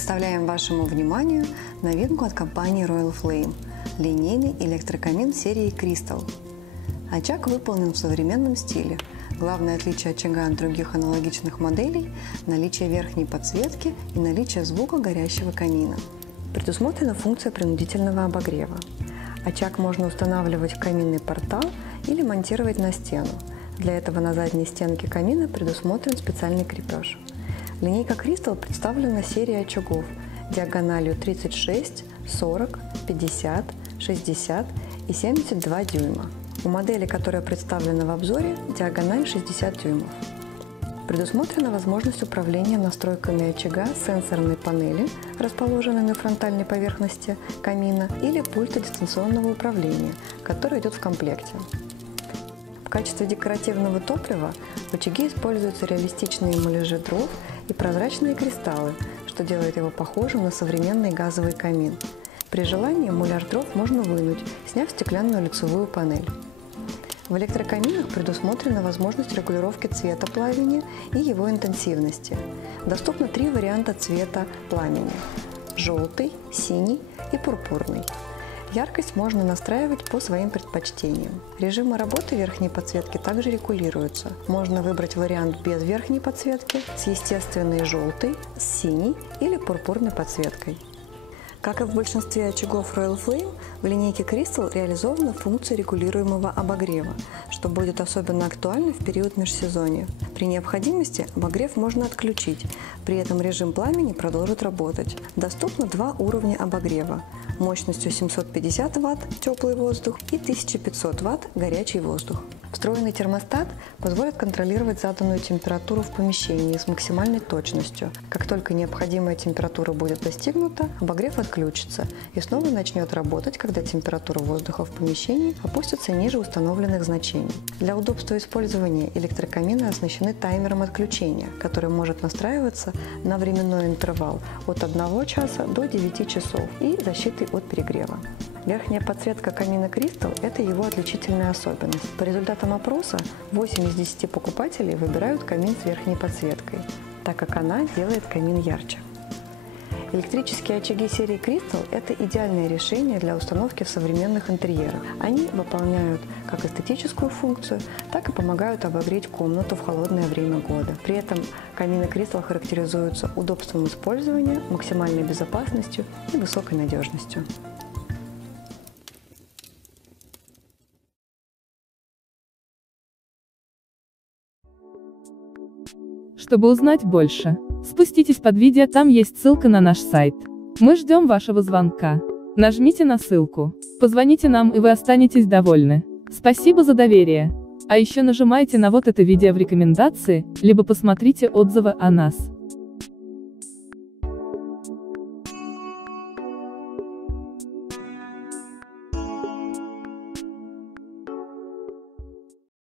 Представляем вашему вниманию новинку от компании Royal Flame – линейный электрокамин серии Crystal. Очаг выполнен в современном стиле. Главное отличие очага от других аналогичных моделей – наличие верхней подсветки и наличие звука горящего камина. Предусмотрена функция принудительного обогрева. Очаг можно устанавливать в каминный портал или монтировать на стену. Для этого на задней стенке камина предусмотрен специальный крепеж. Линейка Crystal представлена серией очагов диагональю 36, 40, 50, 60 и 72 дюйма. У модели, которая представлена в обзоре, диагональ 60 дюймов. Предусмотрена возможность управления настройками очага с сенсорной панели, расположенной на фронтальной поверхности камина, или пульта дистанционного управления, который идет в комплекте. В качестве декоративного топлива в очаге используются реалистичные муляжи дров и прозрачные кристаллы, что делает его похожим на современный газовый камин. При желании муляж дров можно вынуть, сняв стеклянную лицевую панель. В электрокаминах предусмотрена возможность регулировки цвета пламени и его интенсивности. Доступно 3 варианта цвета пламени – желтый, синий и пурпурный. Яркость можно настраивать по своим предпочтениям. Режимы работы верхней подсветки также регулируются. Можно выбрать вариант без верхней подсветки, с естественной желтой, с синей или пурпурной подсветкой. Как и в большинстве очагов Royal Flame, в линейке Crystal реализована функция регулируемого обогрева, что будет особенно актуально в период межсезонья. При необходимости обогрев можно отключить, при этом режим пламени продолжит работать. Доступно 2 уровня обогрева – мощностью 750 Вт – теплый воздух и 1500 Вт – горячий воздух. Встроенный термостат позволит контролировать заданную температуру в помещении с максимальной точностью. Как только необходимая температура будет достигнута, обогрев отключится и снова начнет работать, когда температура воздуха в помещении опустится ниже установленных значений. Для удобства использования электрокамины оснащены таймером отключения, который может настраиваться на временной интервал от 1 часа до 9 часов и защитой от перегрева. Верхняя подсветка камина Crystal – это его отличительная особенность. По результатам опроса 8 из 10 покупателей выбирают камин с верхней подсветкой, так как она делает камин ярче. Электрические очаги серии Crystal – это идеальное решение для установки в современных интерьерах. Они выполняют как эстетическую функцию, так и помогают обогреть комнату в холодное время года. При этом камины Crystal характеризуются удобством использования, максимальной безопасностью и высокой надежностью. Чтобы узнать больше, спуститесь под видео, там есть ссылка на наш сайт. Мы ждем вашего звонка. Нажмите на ссылку, позвоните нам, и вы останетесь довольны. Спасибо за доверие. А еще нажимайте на вот это видео в рекомендации, либо посмотрите отзывы о нас.